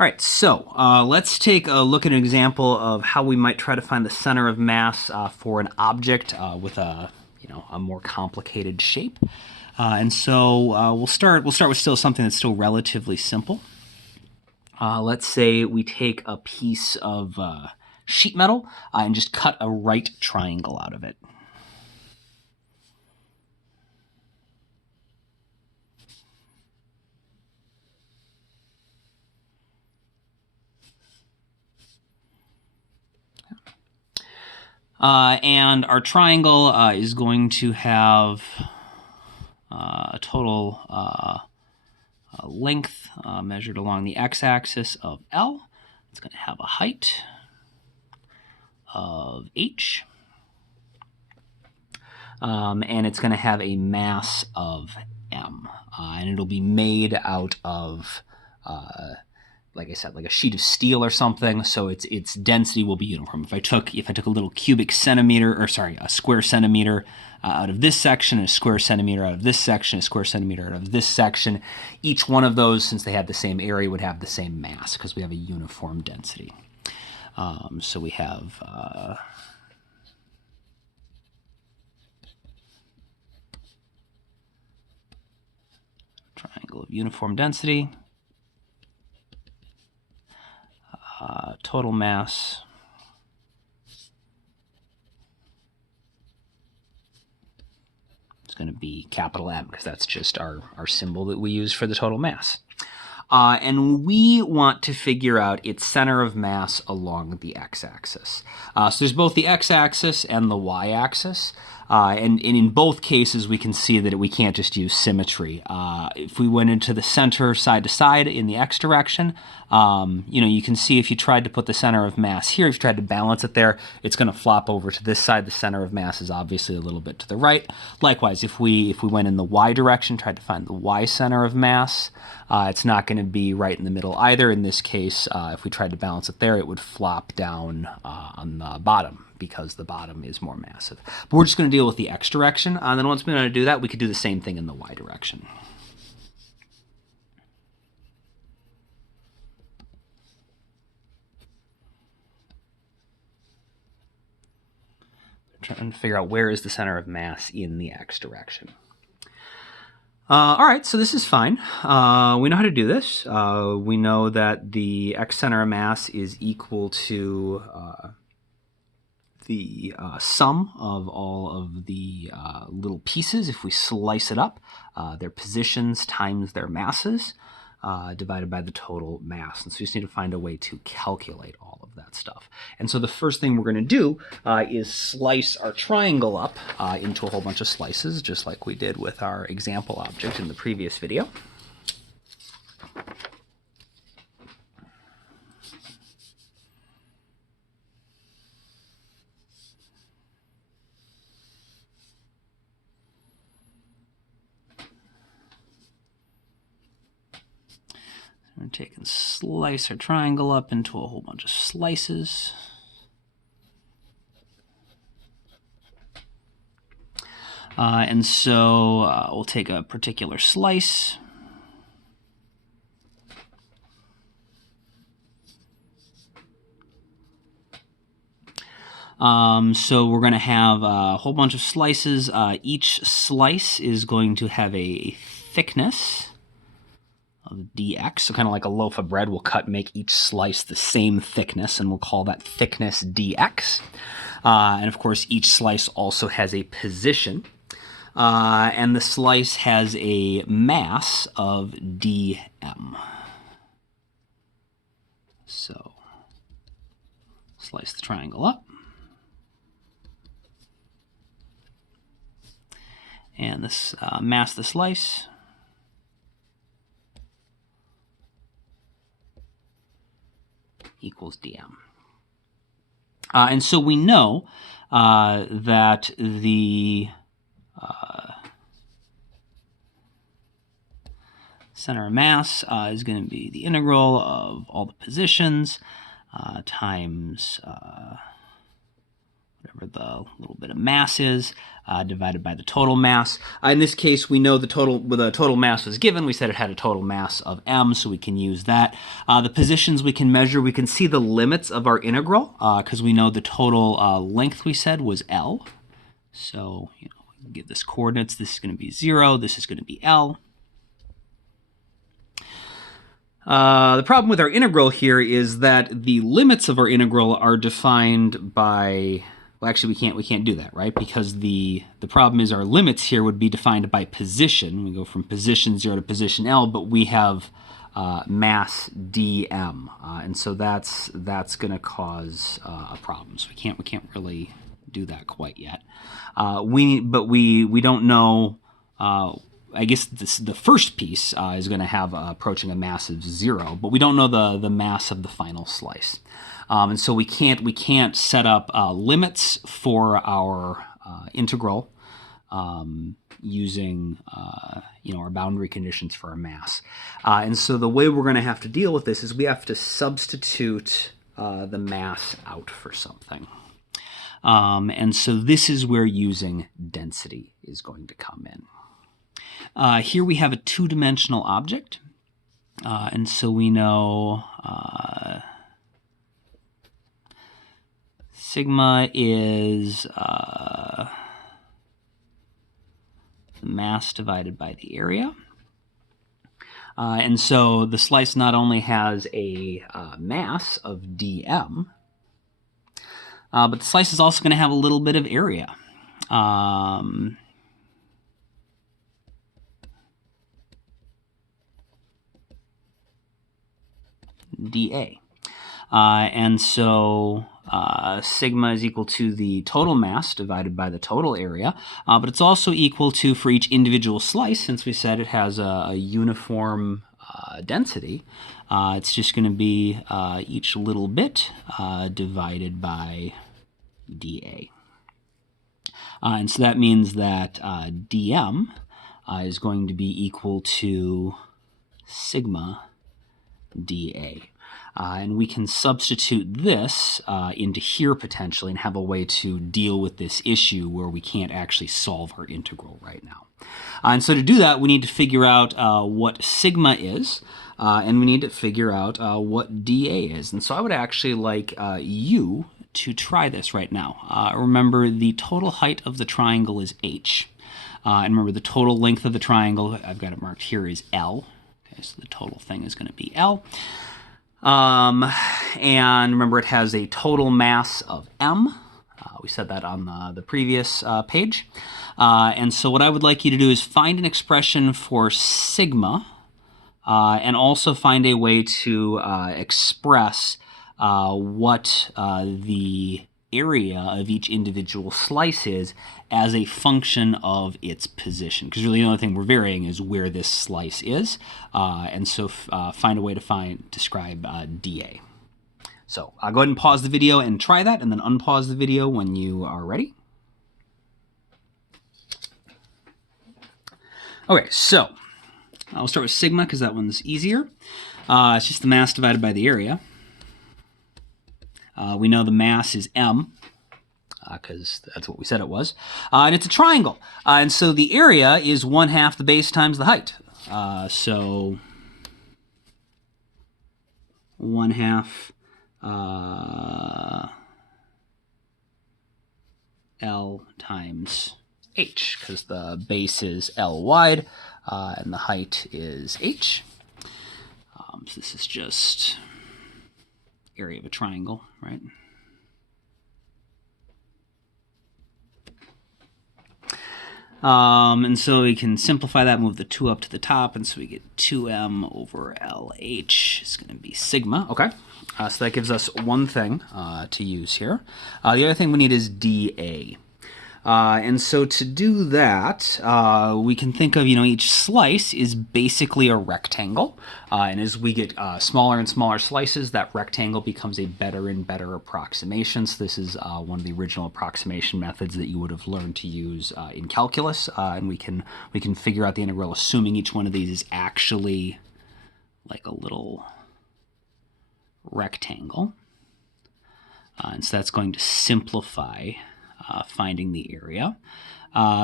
All right, so let's take a look at an example of how we might try to find the center of mass for an object with a more complicated shape. And so we'll start with still something that's still relatively simple. Let's say we take a piece of sheet metal and just cut a right triangle out of it. And our triangle is going to have a total length measured along the x-axis of L. It's going to have a height of h. And it's going to have a mass of m. And it'll be made out of like I said, like a sheet of steel or something, so its density will be uniform. If I took a little cubic centimeter, or sorry, a square centimeter out of this section, a square centimeter out of this section, a square centimeter out of this section, each one of those, since they have the same area, would have the same mass because we have a uniform density. So we have triangle of uniform density. Total mass is going to be capital M because that's just our symbol that we use for the total mass. And we want to figure out its center of mass along the x-axis. So there's both the x-axis and the y-axis. And in both cases, we can see that we can't just use symmetry. If we went into the center side to side in the x direction, you can see if you tried to put the center of mass here, if you tried to balance it there, it's going to flop over to this side. The center of mass is obviously a little bit to the right. Likewise, if we went in the y direction, tried to find the y center of mass, it's not going to be right in the middle either. In this case, if we tried to balance it there, it would flop down on the bottom, because the bottom is more massive. But we're just going to deal with the x direction, and then once we know how to do that, we could do the same thing in the y direction. Trying to figure out where is the center of mass in the x direction. All right, so this is fine. We know how to do this. We know that the x center of mass is equal to the sum of all of the little pieces, if we slice it up, their positions times their masses, divided by the total mass. And so we just need to find a way to calculate all of that stuff. And so the first thing we're going to do is slice our triangle up into a whole bunch of slices, just like we did with our example object in the previous video. We're going to take and slice our triangle up into a whole bunch of slices. And so we'll take a particular slice. So we're going to have a whole bunch of slices. Each slice is going to have a thickness of dx, so kind of like a loaf of bread, we'll make each slice the same thickness, and we'll call that thickness dx. And of course, each slice also has a position, and the slice has a mass of dm. So slice the triangle up, and this mass the slice equals dm. And so we know that the center of mass is going to be the integral of all the positions times whatever where the little bit of mass is, divided by the total mass. In this case, we know the total mass was given. We said it had a total mass of m, so we can use that. The positions we can measure, we can see the limits of our integral, because we know the total length we said was L. So, we can give this coordinates. This is going to be 0. This is going to be L. The problem with our integral here is that the limits of our integral are defined by, well, actually we can't do that, right? Because the problem is our limits here would be defined by position. We go from position 0 to position L, but we have mass dm, and so that's going to cause a problem. So we can't really do that quite yet. We don't know. I guess the first piece is going to have approaching a mass of 0, but we don't know the mass of the final slice, and so we can't set up limits for our integral using our boundary conditions for our mass. And so the way we're going to have to deal with this is we have to substitute the mass out for something. And so this is where using density is going to come in. Here we have a two-dimensional object, and so we know sigma is the mass divided by the area. And so the slice not only has a mass of dm, but the slice is also going to have a little bit of area. dA. And so sigma is equal to the total mass divided by the total area, but it's also equal to, for each individual slice, since we said it has a uniform density, it's just going to be each little bit divided by dA. And so that means that dm is going to be equal to sigma dA. And we can substitute this into here potentially and have a way to deal with this issue where we can't actually solve our integral right now. And so to do that, we need to figure out what sigma is, and we need to figure out what dA is. And so I would actually like you to try this right now. Remember, the total height of the triangle is h. And remember, the total length of the triangle, I've got it marked here, is L. Okay, so the total thing is going to be L. And remember, it has a total mass of m. We said that on the previous page. And so what I would like you to do is find an expression for sigma, and also find a way to express what the area of each individual slice is as a function of its position. Because really the only thing we're varying is where this slice is. And so find a way to describe dA. So go ahead and pause the video and try that, and then unpause the video when you are ready. Okay, so I'll start with sigma because that one's easier. It's just the mass divided by the area. We know the mass is m, because that's what we said it was. And it's a triangle. And so the area is 1/2 the base times the height. So 1/2 L times h, because the base is L wide, and the height is h. So this is just area of a triangle, right? And so we can simplify that, move the 2 up to the top, and so we get 2m over LH is going to be sigma. Okay, so that gives us one thing to use here. The other thing we need is dA. And so to do that, we can think of, each slice is basically a rectangle. And as we get smaller and smaller slices, that rectangle becomes a better and better approximation. So this is one of the original approximation methods that you would have learned to use in calculus. And we can figure out the integral assuming each one of these is actually like a little rectangle. And so that's going to simplify finding the area.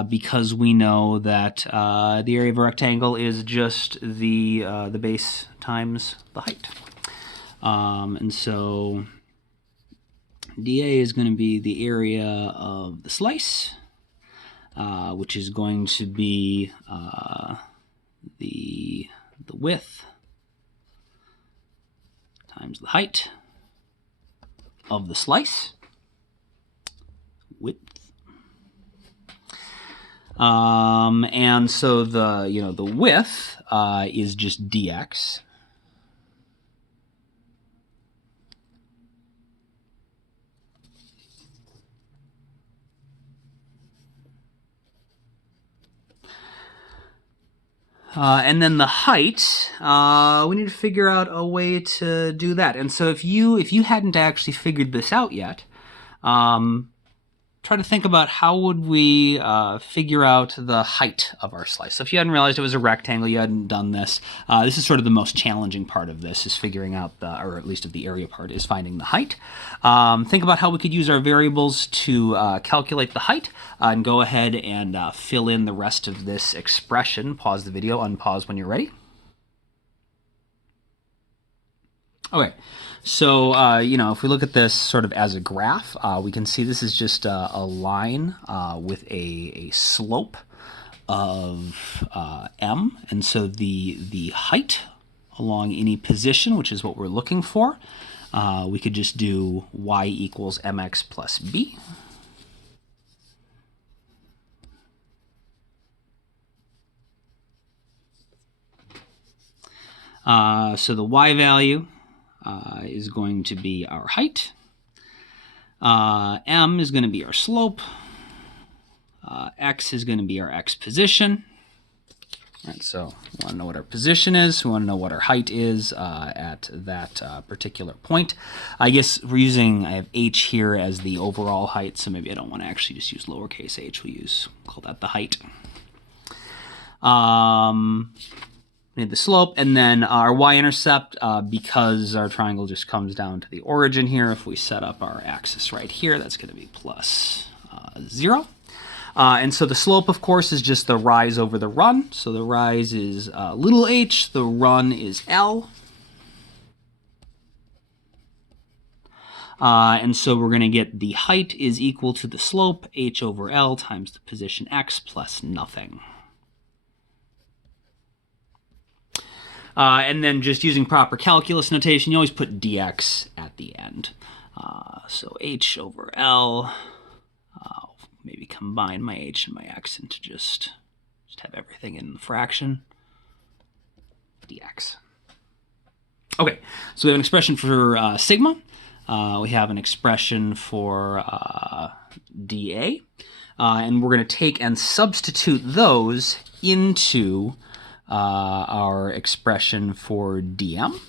Because we know that the area of a rectangle is just the base times the height. And so dA is going to be the area of the slice, which is going to be the width times the height of the slice. Width. And so the width is just dx. And then the height, we need to figure out a way to do that. And so if you hadn't actually figured this out yet, try to think about how would we figure out the height of our slice. So if you hadn't realized it was a rectangle, you hadn't done this, this is sort of the most challenging part of this, is figuring out or at least of the area part, is finding the height. Think about how we could use our variables to calculate the height, and go ahead and fill in the rest of this expression. Pause the video, unpause when you're ready. Okay. So, if we look at this sort of as a graph, we can see this is just a line with a slope of m. And so the height along any position, which is what we're looking for, we could just do y equals mx plus b. So the y value is going to be our height. M is going to be our slope. X is going to be our x position. All right, so we want to know what our position is. We want to know what our height is at that particular point. I guess I have h here as the overall height, so maybe I don't want to actually just use lowercase h. We'll call that the height. We need the slope, and then our y-intercept, because our triangle just comes down to the origin here. If we set up our axis right here, that's going to be plus 0. And so the slope, of course, is just the rise over the run. So the rise is little h, the run is L. And so we're going to get the height is equal to the slope, h over L, times the position x plus nothing. And then just using proper calculus notation, you always put dx at the end. So h over L, I'll maybe combine my h and my x into just have everything in the fraction, dx. Okay, so we have an expression for sigma. We have an expression for dA. And we're going to take and substitute those into our expression for dm.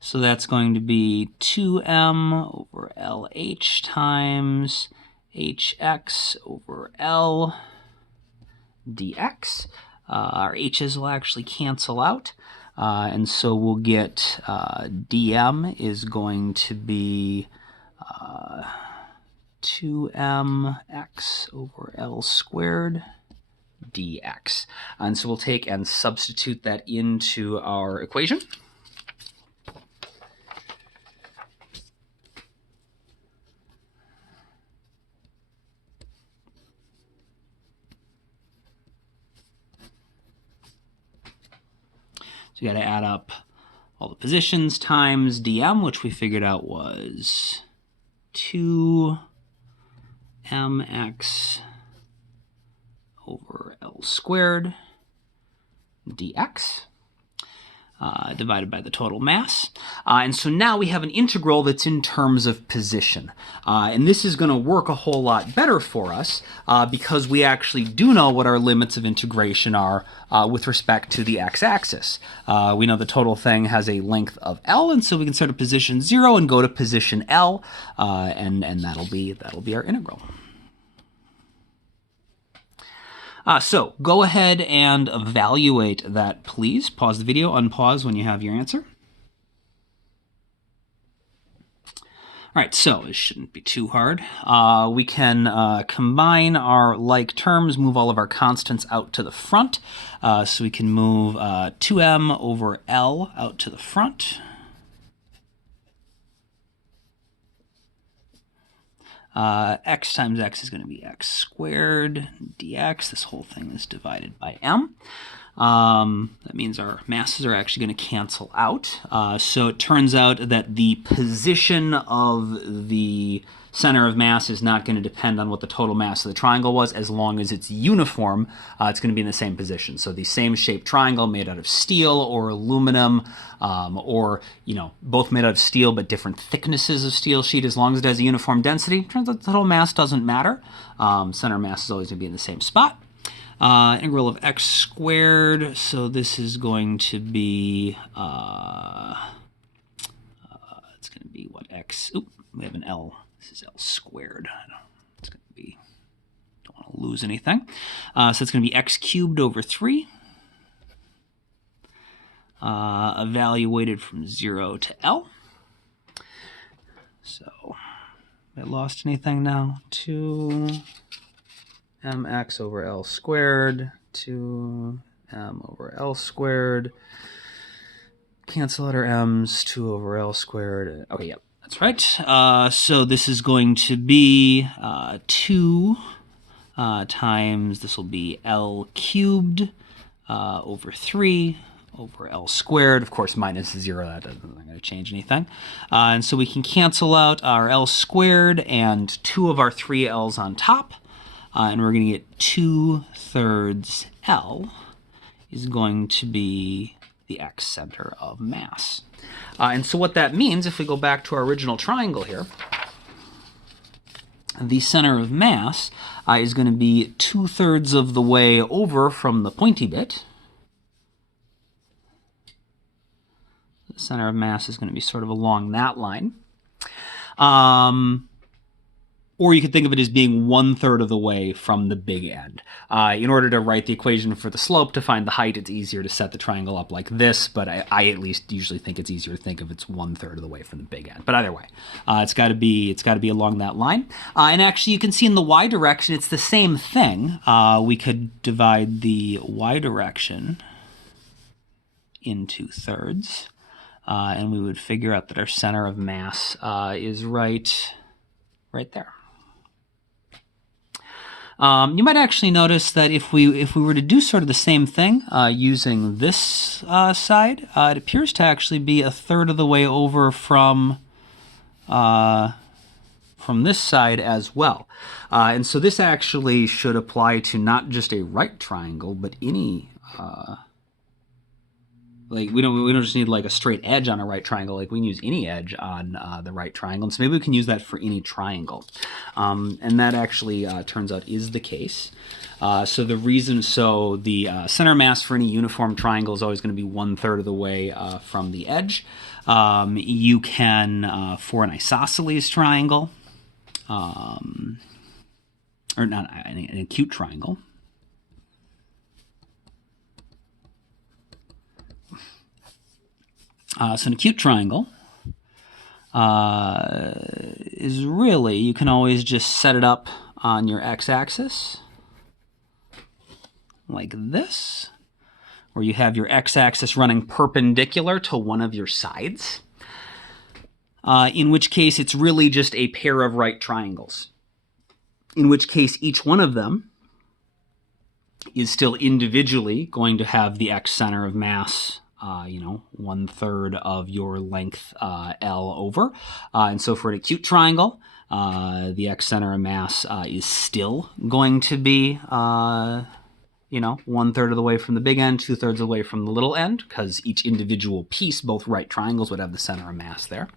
So that's going to be 2m over LH times hx over L dx. Our h's will actually cancel out. And so we'll get dm is going to be 2mx over L squared dx. And so we'll take and substitute that into our equation. So you got to add up all the positions times dm, which we figured out was 2mx over L squared dx. Divided by the total mass. And so now we have an integral that's in terms of position. And this is going to work a whole lot better for us because we actually do know what our limits of integration are with respect to the x-axis. We know the total thing has a length of L, and so we can start at position 0 and go to position L, and that'll be our integral. So go ahead and evaluate that, please. Pause the video, unpause when you have your answer. All right, so it shouldn't be too hard. We can combine our like terms, move all of our constants out to the front. So we can move 2m over L out to the front. X times x is going to be x squared dx. This whole thing is divided by m. That means our masses are actually going to cancel out. So it turns out that the position of the center of mass is not going to depend on what the total mass of the triangle was. As long as it's uniform, it's going to be in the same position. So the same shaped triangle made out of steel or aluminum, or both made out of steel but different thicknesses of steel sheet, as long as it has a uniform density, turns out the total mass doesn't matter. Center mass is always going to be in the same spot. Integral of x squared, so this is going to be, it's going to be what, x, we have an L, this is L squared, it's going to be, don't want to lose anything. So it's going to be x cubed over 3, evaluated from 0 to L. So, have I lost anything now? 2 mx over L squared, 2m over L squared. Cancel out our m's, 2 over L squared. Okay, yep, that's right. So this is going to be 2 times, this will be L cubed over 3 over L squared. Of course, minus 0, that doesn't going to change anything. And so we can cancel out our L squared and 2 of our 3 L's on top. And we're going to get 2/3 L is going to be the x center of mass. And so what that means, if we go back to our original triangle here, the center of mass is going to be 2/3 of the way over from the pointy bit. The center of mass is going to be sort of along that line. Or you could think of it as being 1/3 of the way from the big end. In order to write the equation for the slope to find the height, it's easier to set the triangle up like this, but I at least usually think it's easier to think of it's 1/3 of the way from the big end. But either way, it's got to be along that line. And actually, you can see in the y direction, it's the same thing. We could divide the y direction into thirds, and we would figure out that our center of mass is right there. You might actually notice that if we were to do sort of the same thing using this side, it appears to actually be 1/3 of the way over from this side as well. And so this actually should apply to not just a right triangle, but any like we don't just need like a straight edge on a right triangle. Like we can use any edge on the right triangle. And so maybe we can use that for any triangle. And that actually turns out is the case. So the center mass for any uniform triangle is always going to be 1/3 of the way from the edge. You can, for an isosceles triangle, or not an acute triangle, so an acute triangle is really, you can always just set it up on your x-axis like this, where you have your x-axis running perpendicular to one of your sides, in which case it's really just a pair of right triangles, in which case each one of them is still individually going to have the x center of mass 1/3 of your length L over. And so for an acute triangle, the x center of mass is still going to be 1/3 of the way from the big end, 2/3 of the way from the little end, because each individual piece, both right triangles, would have the center of mass there.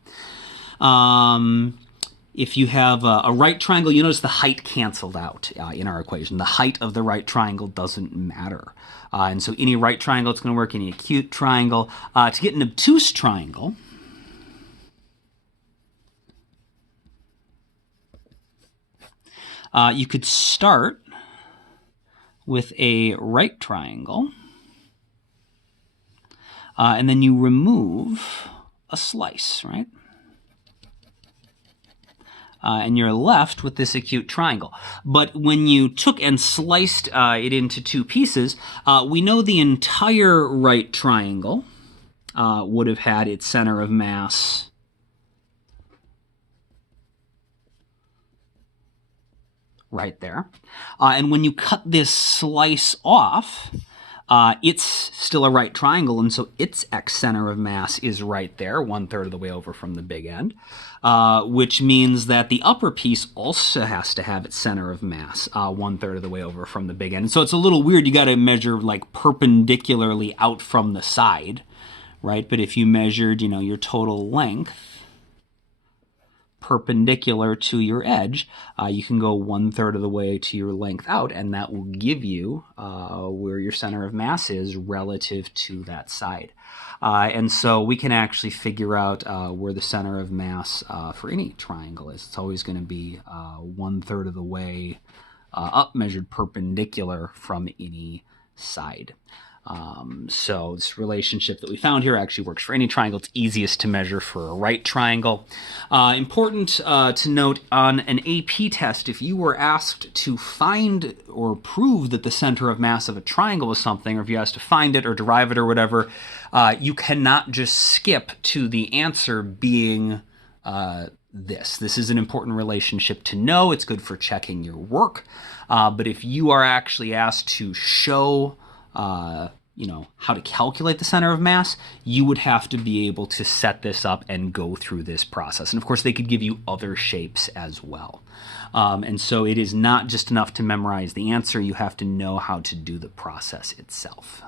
If you have a right triangle, you notice the height canceled out in our equation. The height of the right triangle doesn't matter. And so any right triangle, it's going to work. Any acute triangle. To get an obtuse triangle, you could start with a right triangle, and then you remove a slice, right? And you're left with this acute triangle. But when you took and sliced it into two pieces, we know the entire right triangle would have had its center of mass right there. And when you cut this slice off, it's still a right triangle, and so its x center of mass is right there, 1/3 of the way over from the big end, which means that the upper piece also has to have its center of mass 1/3 of the way over from the big end. And so it's a little weird. You got to measure like perpendicularly out from the side, right? But if you measured, your total length perpendicular to your edge, you can go 1/3 of the way to your length out, and that will give you where your center of mass is relative to that side. And so we can actually figure out where the center of mass for any triangle is. It's always going to be 1/3 of the way up, measured perpendicular from any side. So this relationship that we found here actually works for any triangle. It's easiest to measure for a right triangle. Important to note on an AP test, if you were asked to find or prove that the center of mass of a triangle is something, or if you asked to find it or derive it or whatever, you cannot just skip to the answer being this. This is an important relationship to know. It's good for checking your work. But if you are actually asked to show how to calculate the center of mass, you would have to be able to set this up and go through this process. And of course, they could give you other shapes as well. And so it is not just enough to memorize the answer. You have to know how to do the process itself.